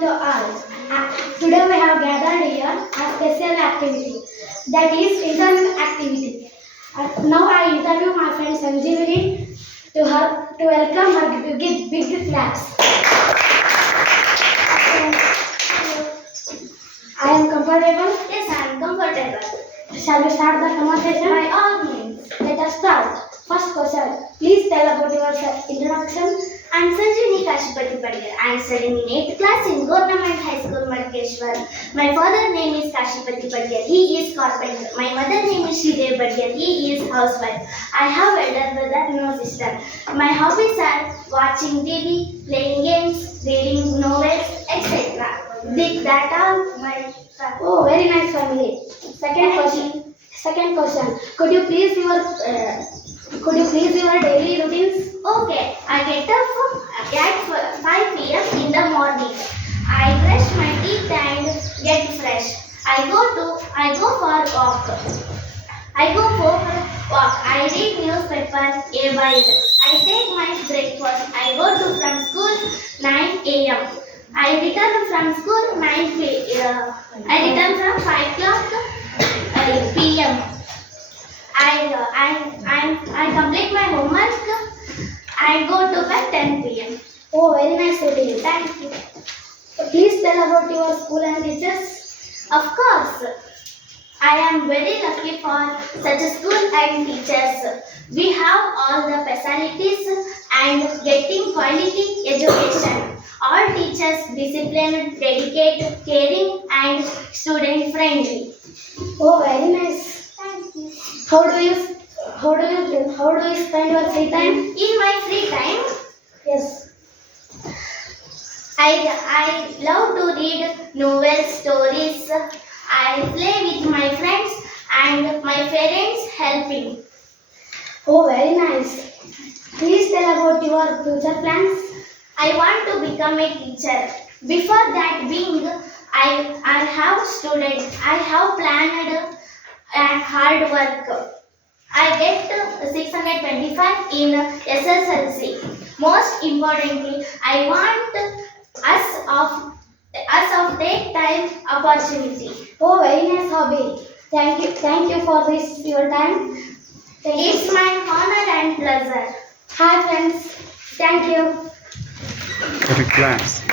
to all. Today we have gathered here a special activity, that is interview activity. Now I interview my friend Sanjeevani to welcome her to give big claps. I am comfortable. Yes, I am comfortable. Shall we start the conversation? By all means. Let us start. First question. Please tell about your introduction. I am Sanjeevani Kashipati Padir. I am studying in 8th class in Government High School, Madkeshwar. My father name is Kashipati Padir. He is carpenter. My mother name is Sridev Padir. He is housewife. I have elder brother, no sister. My hobbies are watching TV, playing games, reading novels, etc. That are my Oh, very nice family. Second question. Could you please your daily routines? Okay, I get up at 5 p.m. in the morning. I brush my teeth and get fresh. I go for walk. I read newspaper a while. I take my breakfast. I go from school 9 a.m. I return from school 9 p.m. I return from 5 o'clock p.m. I complete my homework. I go to bed 10 p.m. Oh, very nice routine. Thank you. Please tell about your school and teachers. Of course, I am very lucky for such a school and teachers. We have all the facilities and getting quality education. All teachers disciplined, dedicated, caring and student friendly. Oh, very nice. Thank you. How do you spend your free time? In my free time, Yes. I love to read novels, stories. I play with my friends and my parents helping. Oh, very nice. Please tell about your future plans. I want to become a teacher. Before that being, I have student. I have planned and hard work. I get 625 in SSLC. Most importantly, I want us of take time opportunity. Oh, very nice hobby. Thank you for this your time. It's my honor and pleasure. Hi friends. Thank you. Class.